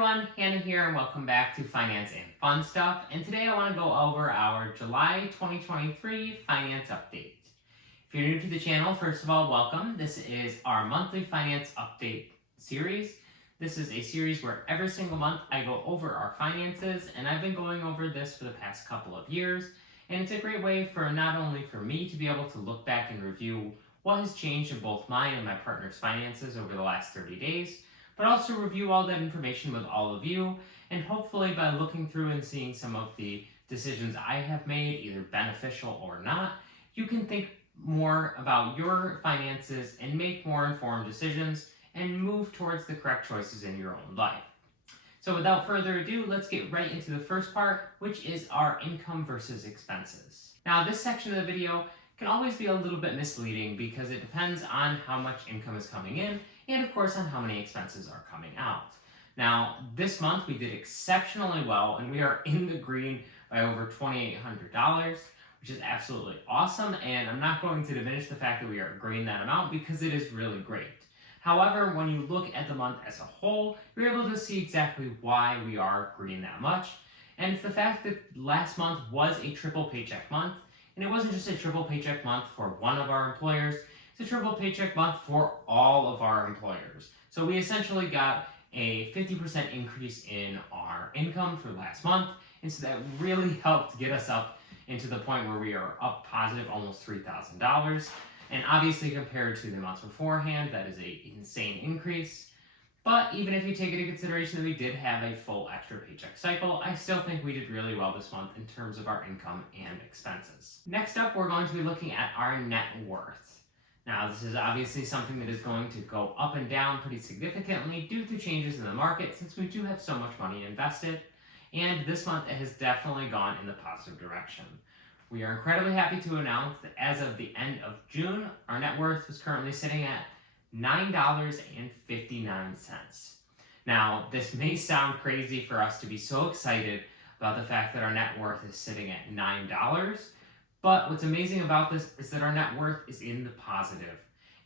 everyone, Hannah here and welcome back to Finance and Fun Stuff. And today I want to go over our July 2023 finance update. If you're new to the channel, first of all, welcome. This is our monthly finance update series. This is a series where every single month I go over our finances, and I've been going over this for the past couple of years. And it's a great way for not only for me to be able to look back and review what has changed in both mine and my partner's finances over the last 30 days, but also review all that information with all of you, and hopefully by looking through and seeing some of the decisions I have made, either beneficial or not, you can think more about your finances and make more informed decisions and move towards the correct choices in your own life. So without further ado, let's get right into the first part, which is our income versus expenses. Now this section of the video can always be a little bit misleading because it depends on how much income is coming in and of course on how many expenses are coming out. Now this month we did exceptionally well and we are in the green by over $2,800, which is absolutely awesome, and I'm not going to diminish the fact that we are green that amount because it is really great. However, when you look at the month as a whole, you're able to see exactly why we are green that much, and it's the fact that last month was a triple paycheck month. And it wasn't just a triple paycheck month for one of our employers, it's a triple paycheck month for all of our employers. So we essentially got a 50% increase in our income for last month, and so that really helped get us up into the point where we are up positive almost $3,000. And obviously compared to the months beforehand, that is an insane increase. But even if you take into consideration that we did have a full extra paycheck cycle, I still think we did really well this month in terms of our income and expenses. Next up, we're going to be looking at our net worth. Now, this is obviously something that is going to go up and down pretty significantly due to changes in the market since we do have so much money invested. And this month, it has definitely gone in the positive direction. We are incredibly happy to announce that as of the end of June, our net worth was currently sitting at $9.59. Now, this may sound crazy for us to be so excited about the fact that our net worth is sitting at $9, but what's amazing about this is that our net worth is in the positive,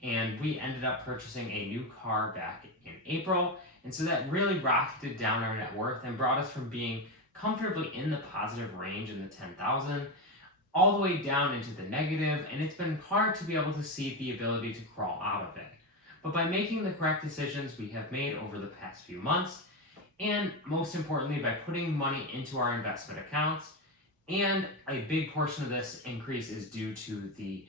and we ended up purchasing a new car back in April, and so that really rocketed down our net worth and brought us from being comfortably in the positive range in the 10,000 all the way down into the negative, and it's been hard to be able to see the ability to crawl out of it. But by making the correct decisions we have made over the past few months, and most importantly by putting money into our investment accounts, and a big portion of this increase is due to the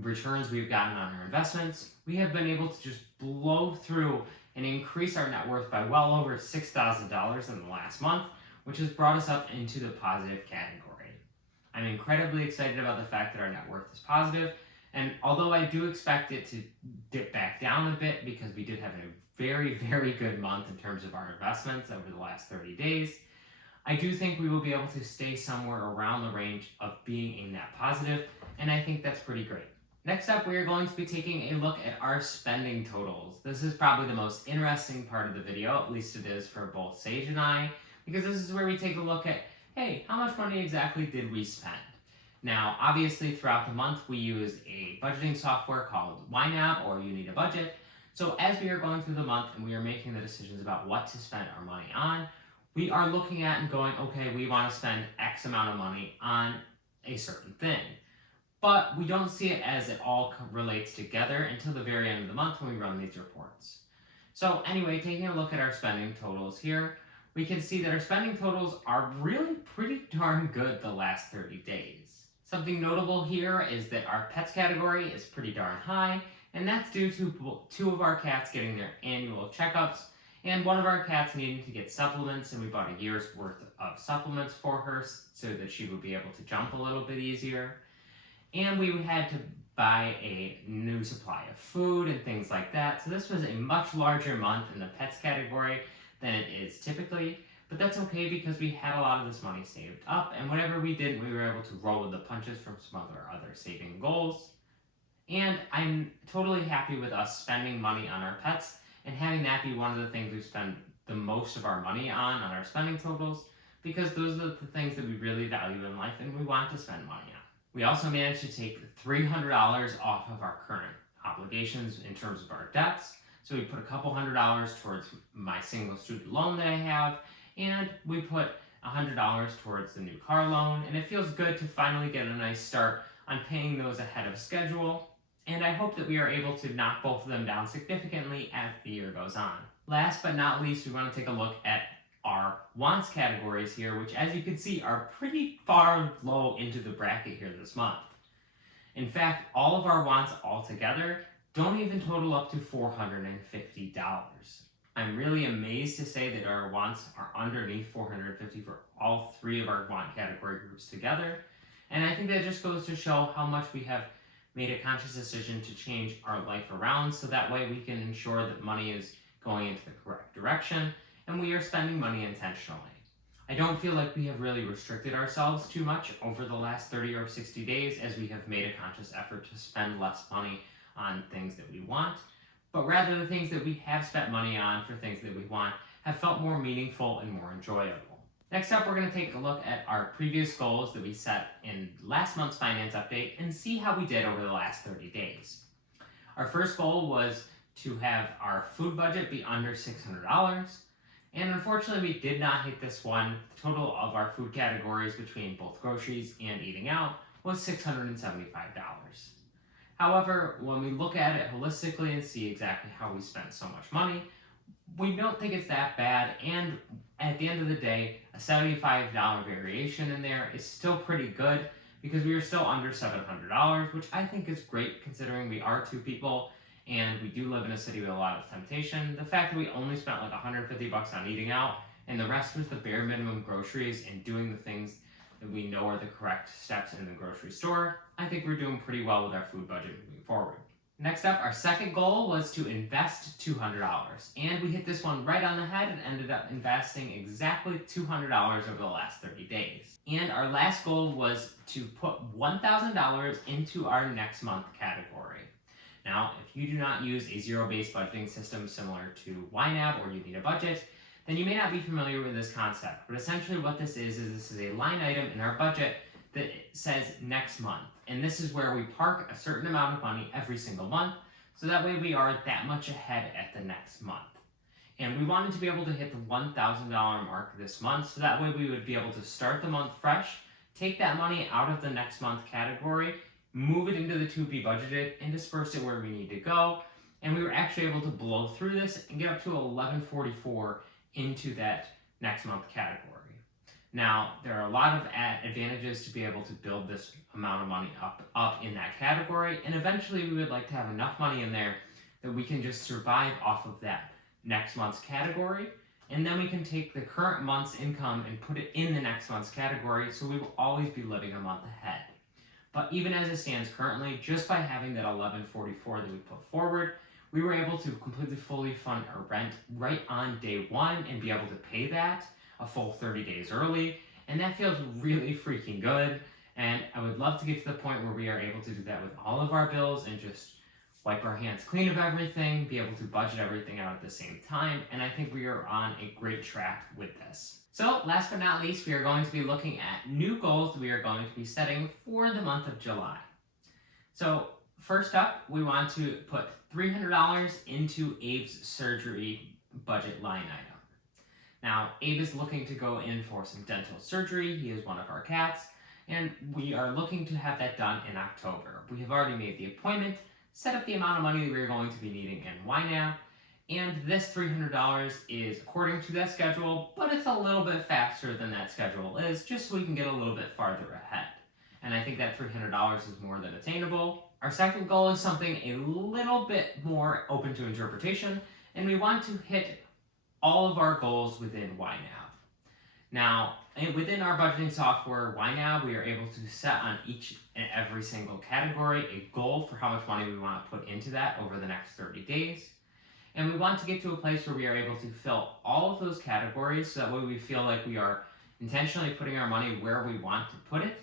returns we've gotten on our investments, we have been able to just blow through and increase our net worth by well over $6,000 in the last month, which has brought us up into the positive category. I'm incredibly excited about the fact that our net worth is positive, and although I do expect it to dip back down a bit because we did have a very, very good month in terms of our investments over the last 30 days, I do think we will be able to stay somewhere around the range of being a net positive, and I think that's pretty great. Next up, we are going to be taking a look at our spending totals. This is probably the most interesting part of the video, at least it is for both Sage and I, because this is where we take a look at, hey, how much money exactly did we spend? Now, obviously, throughout the month, we used a budgeting software called YNAB, or You Need a Budget. So as we are going through the month and we are making the decisions about what to spend our money on, we are looking at and going, okay, we want to spend X amount of money on a certain thing. But we don't see it as it all relates together until the very end of the month when we run these reports. So anyway, taking a look at our spending totals here, we can see that our spending totals are really pretty darn good the last 30 days. Something notable here is that our pets category is pretty darn high, and that's due to two of our cats getting their annual checkups, and one of our cats needing to get supplements, and we bought a year's worth of supplements for her so that she would be able to jump a little bit easier. And we had to buy a new supply of food and things like that, so this was a much larger month in the pets category than it is typically. But that's okay because we had a lot of this money saved up, and whatever we did, we were able to roll with the punches from some of our other saving goals. And I'm totally happy with us spending money on our pets and having that be one of the things we spend the most of our money on our spending totals, because those are the things that we really value in life and we want to spend money on. We also managed to take $300 off of our current obligations in terms of our debts. So we put a couple $100 towards my single student loan that I have, and we put $100 towards the new car loan, and it feels good to finally get a nice start on paying those ahead of schedule, and I hope that we are able to knock both of them down significantly as the year goes on. Last but not least, we want to take a look at our wants categories here, which as you can see are pretty far low into the bracket here this month. In fact, all of our wants altogether don't even total up to $450. I'm really amazed to say that our wants are underneath $450 for all three of our want category groups together. And I think that just goes to show how much we have made a conscious decision to change our life around, so that way we can ensure that money is going into the correct direction and we are spending money intentionally. I don't feel like we have really restricted ourselves too much over the last 30 or 60 days, as we have made a conscious effort to spend less money on things that we want, but rather the things that we have spent money on for things that we want have felt more meaningful and more enjoyable. Next up, we're going to take a look at our previous goals that we set in last month's finance update and see how we did over the last 30 days. Our first goal was to have our food budget be under $600, and unfortunately we did not hit this one. The total of our food categories between both groceries and eating out was $675. However, when we look at it holistically and see exactly how we spent so much money, we don't think it's that bad, and at the end of the day, a $75 variation in there is still pretty good, because we are still under $700, which I think is great considering we are two people and we do live in a city with a lot of temptation. The fact that we only spent like $150 on eating out and the rest was the bare minimum groceries and doing the things that we know are the correct steps in the grocery store, I think we're doing pretty well with our food budget moving forward. Next up, our second goal was to invest $200, and we hit this one right on the head and ended up investing exactly $200 over the last 30 days. And our last goal was to put $1,000 into our next month category. Now, if you do not use a zero-based budgeting system similar to YNAB, or you need a budget, then you may not be familiar with this concept. But essentially what this is this is a line item in our budget that says next month. And this is where we park a certain amount of money every single month, so that way we are that much ahead at the next month. And we wanted to be able to hit the $1,000 mark this month, so that way we would be able to start the month fresh, take that money out of the next month category, move it into the to be budgeted, and disperse it where we need to go. And we were actually able to blow through this and get up to $1,144 into that next month category. Now, there are a lot of advantages to be able to build this amount of money up in that category, and eventually we would like to have enough money in there that we can just survive off of that next month's category, and then we can take the current month's income and put it in the next month's category, so we will always be living a month ahead. But even as it stands currently, just by having that $1,144 that we put forward, we were able to completely fully fund our rent right on day one and be able to pay that a full 30 days early, and that feels really freaking good. And I would love to get to the point where we are able to do that with all of our bills and just wipe our hands clean of everything, be able to budget everything out at the same time, and I think we are on a great track with this. So last but not least, we are going to be looking at new goals that we are going to be setting for the month of July. So first up, we want to put $300 into Abe's surgery budget line item. Now, Abe is looking to go in for some dental surgery. He is one of our cats, and we are looking to have that done in October. We have already made the appointment, set up the amount of money that we are going to be needing in YNAB, and this $300 is according to that schedule, but it's a little bit faster than that schedule is, just so we can get a little bit farther ahead. And I think that $300 is more than attainable. Our second goal is something a little bit more open to interpretation, and we want to hit all of our goals within YNAB. Now, within our budgeting software, YNAB, we are able to set on each and every single category a goal for how much money we want to put into that over the next 30 days. And we want to get to a place where we are able to fill all of those categories, so that way we feel like we are intentionally putting our money where we want to put it.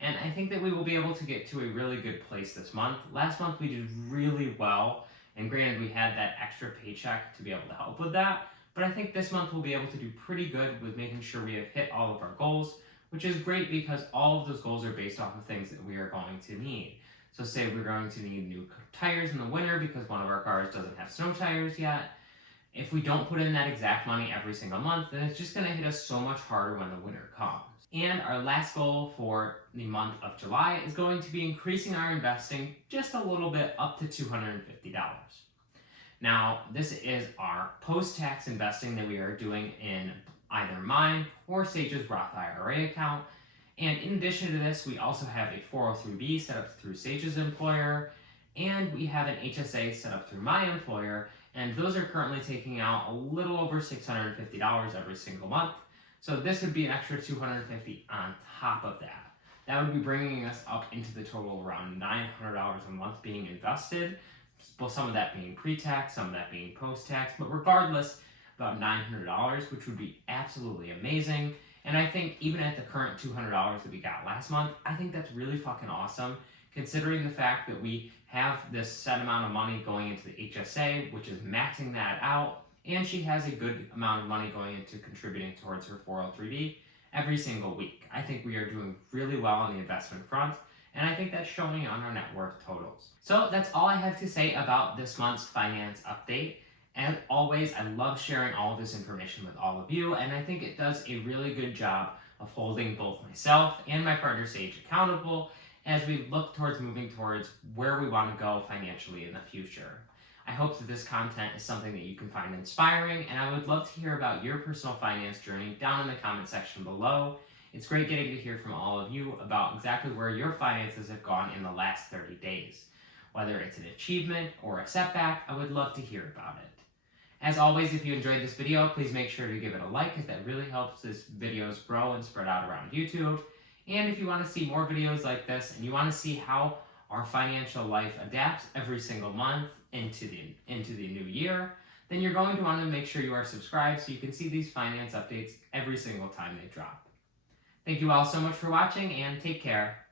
And I think that we will be able to get to a really good place this month. Last month we did really well, and granted we had that extra paycheck to be able to help with that, but I think this month we'll be able to do pretty good with making sure we have hit all of our goals, which is great because all of those goals are based off of things that we are going to need. So say we're going to need new tires in the winter because one of our cars doesn't have snow tires yet. If we don't put in that exact money every single month, then it's just going to hit us so much harder when the winter comes. And our last goal for the month of July is going to be increasing our investing just a little bit up to $250. Now, this is our post-tax investing that we are doing in either mine or Sage's Roth IRA account. And in addition to this, we also have a 403b set up through Sage's employer, and we have an HSA set up through my employer, and those are currently taking out a little over $650 every single month. So this would be an extra $250 on top of that. That would be bringing us up into the total around $900 a month being invested. Well, some of that being pre-tax, some of that being post-tax, but regardless, about $900, which would be absolutely amazing. And I think even at the current $200 that we got last month, I think that's really fucking awesome, considering the fact that we have this set amount of money going into the HSA, which is maxing that out, and she has a good amount of money going into contributing towards her 403b every single week. I think we are doing really well on the investment front, and I think that's showing on our net worth totals. So that's all I have to say about this month's finance update. As always, I love sharing all of this information with all of you, and I think it does a really good job of holding both myself and my partner Sage accountable as we look towards moving towards where we want to go financially in the future. I hope that this content is something that you can find inspiring, and I would love to hear about your personal finance journey down in the comment section below. It's great getting to hear from all of you about exactly where your finances have gone in the last 30 days. Whether it's an achievement or a setback, I would love to hear about it. As always, if you enjoyed this video, please make sure to give it a like, as that really helps this videos grow and spread out around YouTube. And if you want to see more videos like this, and you want to see how our financial life adapts every single month into the new year, then you're going to want to make sure you are subscribed so you can see these finance updates every single time they drop. Thank you all so much for watching, and take care.